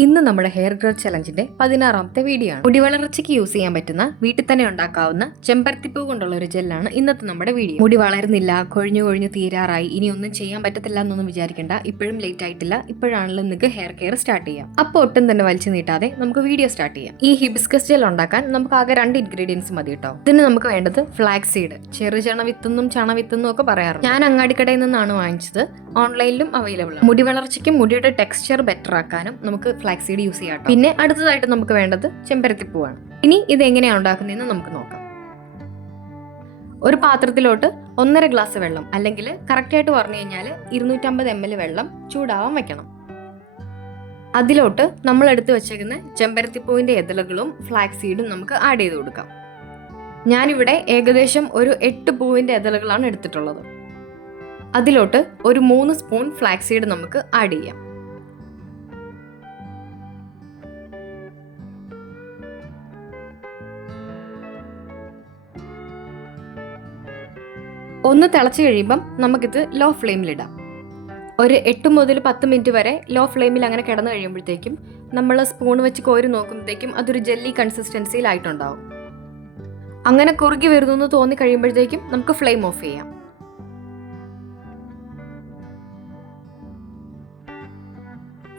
ഇന്ന് നമ്മുടെ hair growth ചലഞ്ചിന്റെ 16ാമത്തെ video ആണ്. മുടി വളർച്ചയ്ക്ക് യൂസ് ചെയ്യാൻ പറ്റുന്ന വീട്ടിൽ തന്നെ ഉണ്ടാക്കാവുന്ന ചെമ്പരത്തിപ്പൂ കൊണ്ടുള്ള ഒരു ജെല്ലാണ് ഇന്നത്തെ നമ്മുടെ വീഡിയോ. മുടി വളരുന്നില്ല, കൊഴിഞ്ഞു തീരാറായി, ഇനി ഒന്നും ചെയ്യാൻ പറ്റത്തില്ല എന്നൊന്നും വിചാരിക്കേണ്ട. ഇപ്പോഴും ലേറ്റ് ആയിട്ടില്ല, ഇപ്പോഴാണല്ലോ നിങ്ങൾക്ക് ഹെയർ കെയർ സ്റ്റാർട്ട് ചെയ്യാം. അപ്പോൾ ഒട്ടും തന്നെ വലിച്ചു നീട്ടാതെ നമുക്ക് വീഡിയോ സ്റ്റാർട്ട് ചെയ്യാം. ഈ ഹിബിസ്കസ് ജെൽ ഉണ്ടാക്കാൻ നമുക്ക് ആകെ 2 ഇൻഗ്രീഡിയൻസ് മതി കേട്ടോ. ഇതിന് നമുക്ക് വേണ്ടത് ഫ്ലാക്സ് സീഡ്, ചെറുചണവിത്തെന്നും ചണവിത്തെന്നും ഒക്കെ പറയാറുണ്ട്. ഞാൻ അങ്ങാടിക്കടയിൽ നിന്നാണ് വാങ്ങിച്ചത്. ഓൺലൈനിലും അവൈലബിൾ ആണ്. മുടി വളർച്ചയ്ക്കും മുടിയുടെ ടെക്സ്ചർ ബെറ്റർ ആക്കാനും നമുക്ക് ഫ്ലാക്സ് സീഡ് യൂസ് ചെയ്യാം. പിന്നെ അടുത്തതായിട്ട് നമുക്ക് വേണ്ടത് ചെമ്പരത്തിപ്പൂവാണ്. ഇനി ഇത് എങ്ങനെയാണ് ഉണ്ടാക്കുന്നതെന്ന് നമുക്ക് നോക്കാം. ഒരു പാത്രത്തിലോട്ട് 1.5 ഗ്ലാസ് വെള്ളം, അല്ലെങ്കിൽ കറക്റ്റായിട്ട് പറഞ്ഞു കഴിഞ്ഞാൽ 250 ml വെള്ളം ചൂടാവാൻ വെക്കണം. അതിലോട്ട് നമ്മൾ എടുത്തു വെച്ചേക്കുന്ന ചെമ്പരത്തിപ്പൂവിന്റെ ഇതളുകളും ഫ്ലാക്സ് സീഡും നമുക്ക് ആഡ് ചെയ്ത് കൊടുക്കാം. ഞാനിവിടെ ഏകദേശം ഒരു 8 പൂവിന്റെ ഇതളുകളാണ് എടുത്തിട്ടുള്ളത്. അതിലോട്ട് ഒരു 3 സ്പൂൺ ഫ്ലാക്സ് സീഡ് നമുക്ക് ആഡ് ചെയ്യാം. ഒന്ന് തിളച്ച് കഴിയുമ്പം നമുക്കിത് ലോ ഫ്ലെയിമിലിടാം. ഒരു 8 മുതൽ 10 മിനിറ്റ് വരെ ലോ ഫ്ലെയിമിൽ അങ്ങനെ കിടന്നു കഴിയുമ്പോഴത്തേക്കും നമ്മൾ സ്പൂൺ വെച്ച് കോരി നോക്കുമ്പോഴത്തേക്കും അതൊരു ജെല്ലി കൺസിസ്റ്റൻസിയിലായിട്ടുണ്ടാവും. അങ്ങനെ കുറുകി വരുന്നു എന്ന് തോന്നി കഴിയുമ്പോഴത്തേക്കും നമുക്ക് ഫ്ലെയിം ഓഫ് ചെയ്യാം.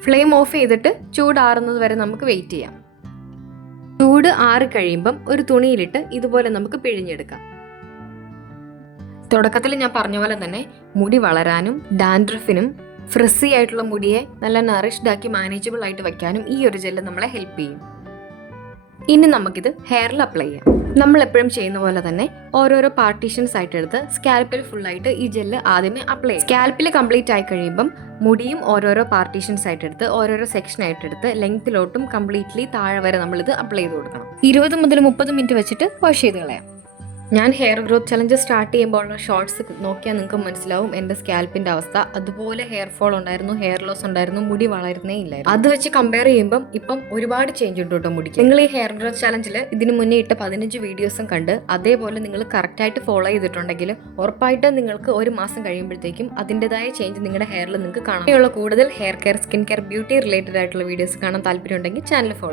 ഫ്ലെയിം ഓഫ് ചെയ്തിട്ട് ചൂടാറുന്നത് വരെ നമുക്ക് വെയിറ്റ് ചെയ്യാം. ചൂട് ആറി കഴിയുമ്പം ഒരു തുണിയിലിട്ട് ഇതുപോലെ നമുക്ക് പിഴിഞ്ഞെടുക്കാം. തുടക്കത്തിൽ ഞാൻ പറഞ്ഞ പോലെ തന്നെ മുടി വളരാനും ഡാൻഡ്രഫിനും ഫ്രിസി ആയിട്ടുള്ള മുടിയെ നല്ല നറിഷ്ഡ് ആക്കി മാനേജബിൾ ആയിട്ട് വെക്കാനും ഈ ഒരു ജെല്ല് നമ്മളെ ഹെൽപ്പ് ചെയ്യും. ഇനി നമുക്കിത് ഹെയറിൽ അപ്ലൈ ചെയ്യാം. നമ്മൾ എപ്പോഴും ചെയ്യുന്ന പോലെ തന്നെ ഓരോരോ പാർട്ടീഷൻസ് ആയിട്ട് എടുത്ത് സ്കാൽപ്പിൽ ഫുള്ളായിട്ട് ഈ ജെല്ല് ആദ്യമേ അപ്ലൈ ചെയ്യും. സ്കാൽപ്പിൽ കംപ്ലീറ്റ് ആയി കഴിയുമ്പം മുടിയും ഓരോരോ പാർട്ടീഷൻസ് ആയിട്ട് എടുത്ത് ഓരോരോ സെക്ഷൻ ആയിട്ട് എടുത്ത് ലെങ്ത്തിലോട്ടും കംപ്ലീറ്റ്ലി താഴെ വരെ നമ്മളിത് അപ്ലൈ ചെയ്ത് കൊടുക്കണം. 20 മുതൽ 30 മിനിറ്റ് വെച്ചിട്ട് വാഷ് ചെയ്ത് കളയാം. ഞാൻ ഹെയർ ഗ്രോത്ത് ചലഞ്ച് സ്റ്റാർട്ട് ചെയ്യുമ്പോൾ ഉള്ള ഷോർട്സ് നോക്കിയാൽ നിങ്ങൾക്ക് മനസ്സിലാവും എൻ്റെ സ്കാൽപ്പിൻ്റെ അവസ്ഥ. അതുപോലെ ഹെയർ ഫോൾ ഉണ്ടായിരുന്നു, ഹെയർ ലോസ് ഉണ്ടായിരുന്നു, മുടി വളരുന്നേ ഇല്ലായിരുന്നു. അത് വെച്ച് കമ്പയർ ചെയ്യുമ്പം ഇപ്പം ഒരുപാട് ചേഞ്ച് ഉണ്ട് കേട്ടോ മുടിക്ക്. നിങ്ങൾ ഈ ഹെയർ ഗ്രോത്ത് ചലഞ്ചിൽ ഇതിന് മുന്നേ ഇട്ട 15 വീഡിയോസും കണ്ട് അതേപോലെ നിങ്ങൾ കറക്റ്റായിട്ട് ഫോളോ ചെയ്തിട്ടുണ്ടെങ്കിൽ ഉറപ്പായിട്ട് നിങ്ങൾക്ക് ഒരു മാസം കഴിയുമ്പോഴത്തേക്കും അതിൻ്റെതായ ചേഞ്ച് നിങ്ങളുടെ ഹെയറിൽ നിങ്ങൾക്ക് കാണാം. കൂടുതൽ hair care, skin care, beauty related ആയിട്ടുള്ള വീഡിയോസ് കാണാൻ താല്പര്യം ഉണ്ടെങ്കിൽ ചാനൽ ഫോളോ